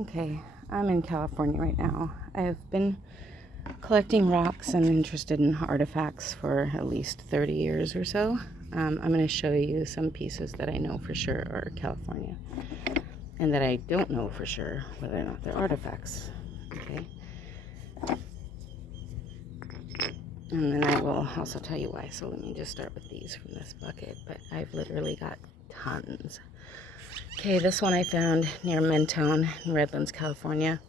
Okay, I'm in California right now. I've been collecting rocks and interested in artifacts for at least 30 years or so. I'm going to show you some pieces that I know for sure are California and that I don't know for sure whether or not they're artifacts. Okay, and then I will also tell you why. So let me just start with these from this bucket, but I've literally got tons. Okay, this one I found near Mentone in Redlands, California.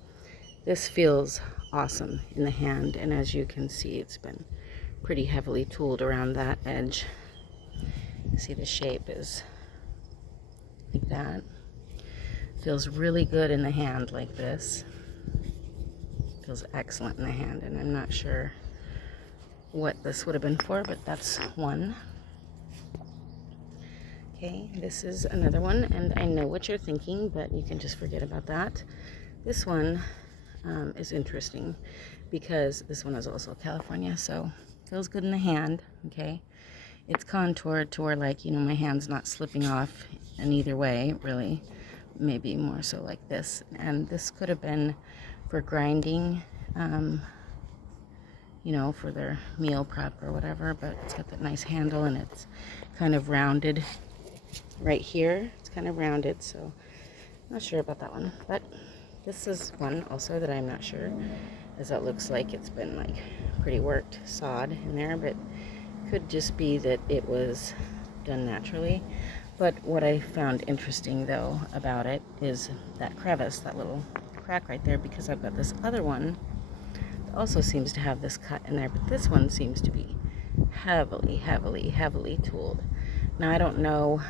This feels awesome in the hand, and as you can see, it's been pretty heavily tooled around that edge. See, the shape is like that. Feels really good in the hand like this. Feels excellent in the hand, and I'm not sure what this would have been for, but that's one. Okay, this is another one, and I know what you're thinking, but you can just forget about that. This one is interesting because this one is also California, so feels good in the hand. Okay, it's contoured to where, like, my hand's not slipping off in either way, really. Maybe more so like this, and this could have been for grinding, for their meal prep or whatever, but it's got that nice handle, and it's kind of rounded right here. It's kind of rounded, so not sure about that one, but this is one also that I'm not sure, as it looks like it's been like pretty worked sod in there, but could just be that it was done naturally. But what I found interesting though about it is that crevice, that little crack right there, because I've got this other one that also seems to have this cut in there, but this one seems to be heavily tooled. Now I don't know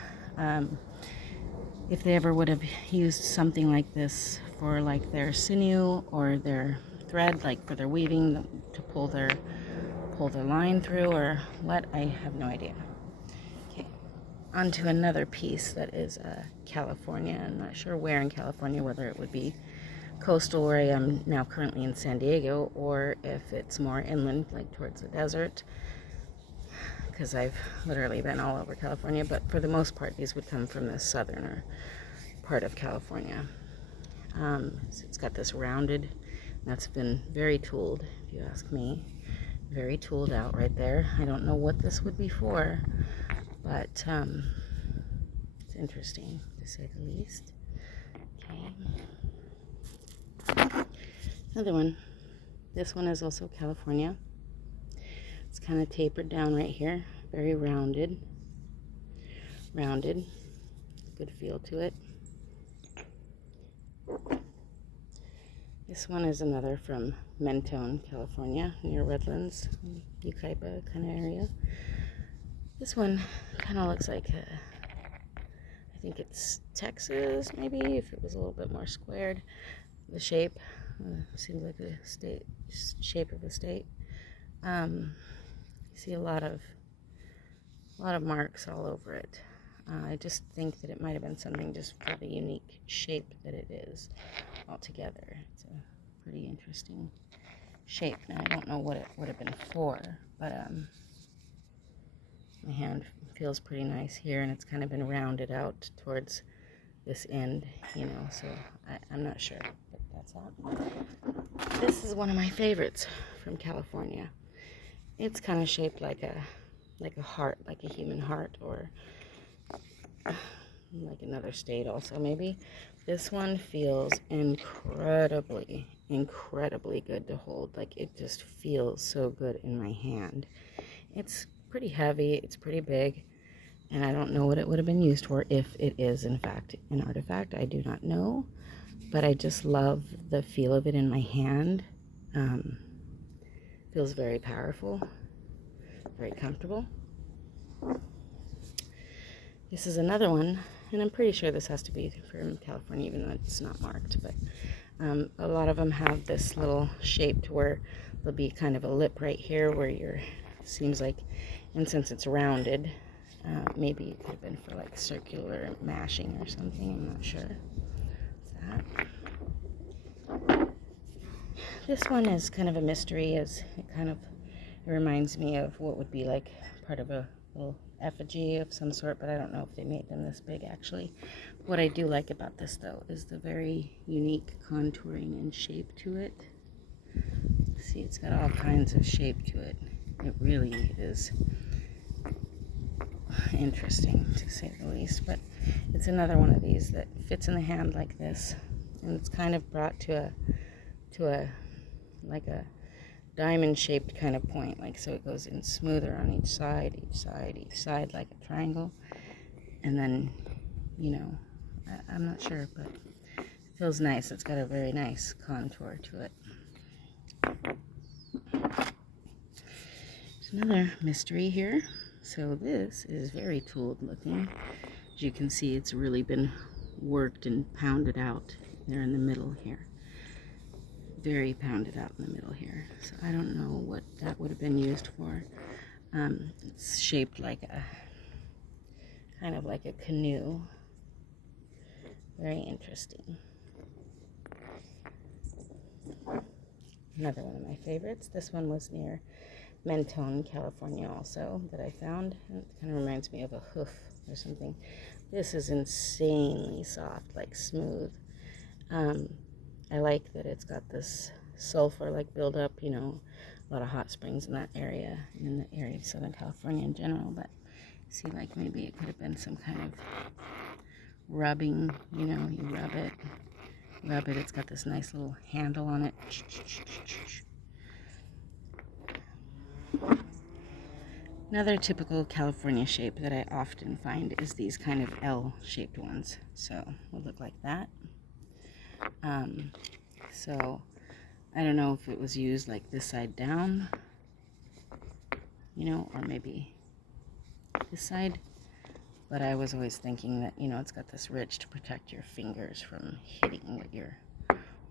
if they ever would have used something like this for like their sinew or their thread, like for their weaving to pull their line through, or what. I have no idea. Okay, on to another piece that is California. I'm not sure where in California, whether it would be coastal where I am now currently in San Diego, or if it's more inland, like towards the desert, because I've literally been all over California, but for the most part these would come from the southern part of California. So it's got this rounded, that's been very tooled, if you ask me. Very tooled out right there. I don't know what this would be for, but it's interesting to say the least. Okay. Another one. This one is also California. It's kind of tapered down right here. Very rounded. Good feel to it. This one is another from Mentone, California, near Redlands, Yucaipa kind of area. This one kind of looks like, I think it's Texas, maybe, if it was a little bit more squared. The shape seems like a state, shape of a state. You see a lot of marks all over it. I just think that it might have been something just for the unique shape that it is altogether. It's a pretty interesting shape. Now, I don't know what it would have been for, but my hand feels pretty nice here, and it's kind of been rounded out towards this end, so I'm not sure, but that's that. This is one of my favorites from California. It's kind of shaped like a heart, like a human heart, or like another state also maybe. This one feels incredibly good to hold. Like, it just feels so good in my hand. It's pretty heavy, it's pretty big, and I don't know what it would have been used for, if it is in fact an artifact. I do not know, but I just love the feel of it in my hand. Feels very powerful, very comfortable. This is another one, and I'm pretty sure this has to be from California, even though it's not marked, but a lot of them have this little shape to where there'll be kind of a lip right here where seems like, and since it's rounded, maybe it could have been for like circular mashing or something, I'm not sure. This one is kind of a mystery, as it reminds me of what would be like part of a little effigy of some sort, but I don't know if they made them this big actually. What I do like about this though is the very unique contouring and shape to it. See, it's got all kinds of shape to it. It really is interesting, to say the least. But it's another one of these that fits in the hand like this, and it's kind of brought to a like a diamond shaped kind of point, like, so it goes in smoother on each side like a triangle. And then, you know, I'm not sure, but it feels nice. It's got a very nice contour to it. There's another mystery here. So this is very tooled looking. As you can see, it's really been worked and pounded out there in the middle here. Very pounded out in the middle here. So I don't know what that would have been used for. It's shaped like a kind of like a canoe. Very interesting. Another one of my favorites. This one was near Mentone, California also, that I found. It kind of reminds me of a hoof or something. This is insanely soft, like smooth. I like that it's got this sulfur like buildup, you know, a lot of hot springs in that area, and in the area of Southern California in general. But see, like maybe it could have been some kind of rubbing, you know, you rub it, it's got this nice little handle on it. Another typical California shape that I often find is these kind of L-shaped ones. So will look like that. So I don't know if it was used like this side down, you know, or maybe this side. But I was always thinking that, you know, it's got this ridge to protect your fingers from hitting what you're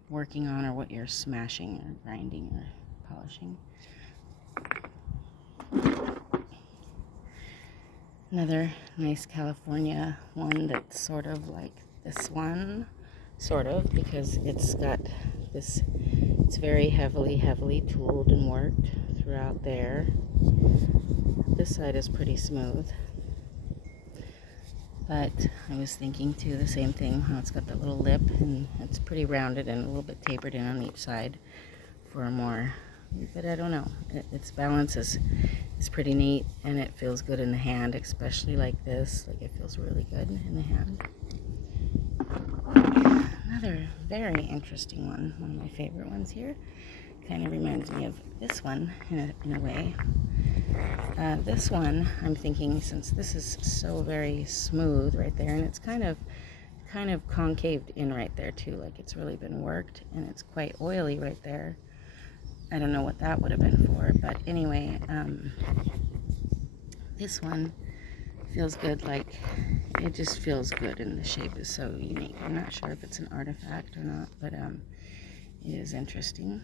working on or what you're smashing or grinding or polishing. Another nice California one that's sort of like this one, sort of, because it's got this, it's very heavily tooled and worked throughout there. This side is pretty smooth. But I was thinking too the same thing, how it's got that little lip and it's pretty rounded and a little bit tapered in on each side for a more, but I don't know, its balance is pretty neat, and it feels good in the hand, especially like this. Like, it feels really good in the hand. Another very interesting one of my favorite ones here. Kind of reminds me of this one in a way. This one, I'm thinking, since this is so very smooth right there, and it's kind of concaved in right there too, like it's really been worked, and it's quite oily right there. I don't know what that would have been for, but anyway, this one feels good. Like, it just feels good, and the shape is so unique. I'm not sure if it's an artifact or not, but it is interesting.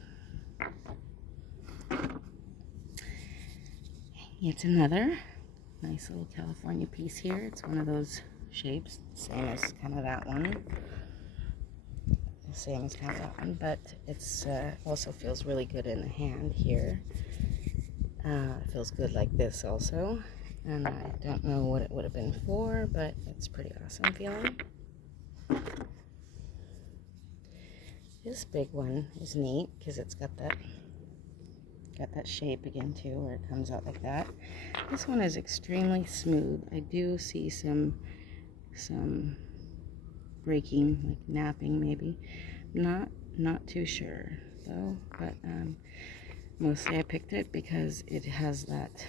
It's another nice little California piece here. It's one of those shapes, same as kind of that one. Same as kind of that one, but it's also feels really good in the hand here. It feels good like this also, and I don't know what it would have been for, but it's pretty awesome feeling. This big one is neat because it's got that shape again too, where it comes out like that. This one is extremely smooth. I do see some breaking, like napping maybe. Not too sure though, but mostly I picked it because it has that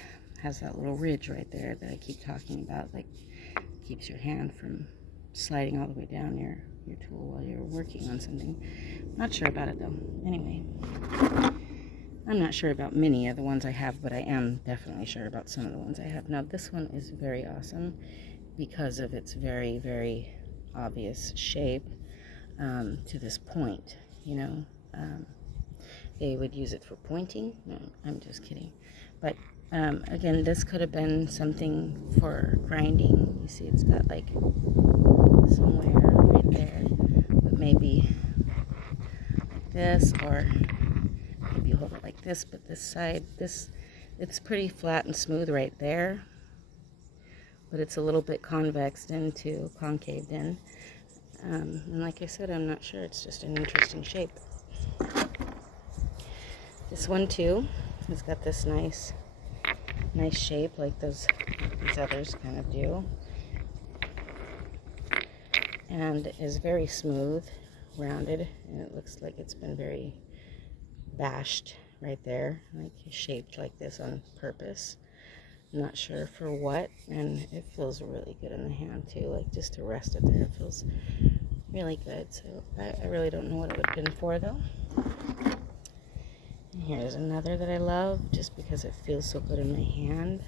little ridge right there that I keep talking about, like keeps your hand from sliding all the way down your tool while you're working on something. Not sure about it though. Anyway, I'm not sure about many of the ones I have, but I am definitely sure about some of the ones I have. Now this one is very awesome because of its very, very obvious shape to this point, you know. They would use it for pointing. No, I'm just kidding. But again, this could have been something for grinding. You see it's got like somewhere right there, but maybe like this, or maybe hold it like this, but this side, it's pretty flat and smooth right there. but it's a little bit convexed into, concaved in. And like I said, I'm not sure, it's just an interesting shape. This one too has got this nice shape like these others kind of do, and is very smooth, rounded, and it looks like it's been very bashed right there, like shaped like this on purpose. I'm not sure for what, and it feels really good in the hand too, like just to rest it there, it feels really good. So I really don't know what it would have been for though. And here's another that I love just because it feels so good in my hand,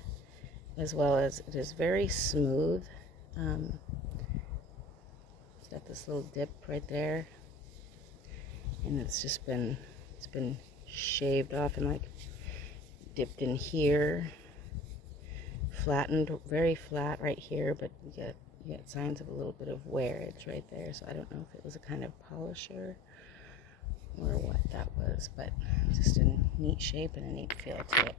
as well as it is very smooth. It's got this little dip right there, and it's been shaved off and like dipped in here, flattened, very flat right here, but you get signs of a little bit of wear. It's right there, so I don't know if it was a kind of polisher or what that was, but just a neat shape and a neat feel to it.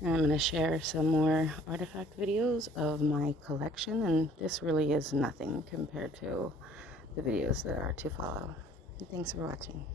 And I'm going to share some more artifact videos of my collection, and this really is nothing compared to the videos that are to follow. Thanks for watching.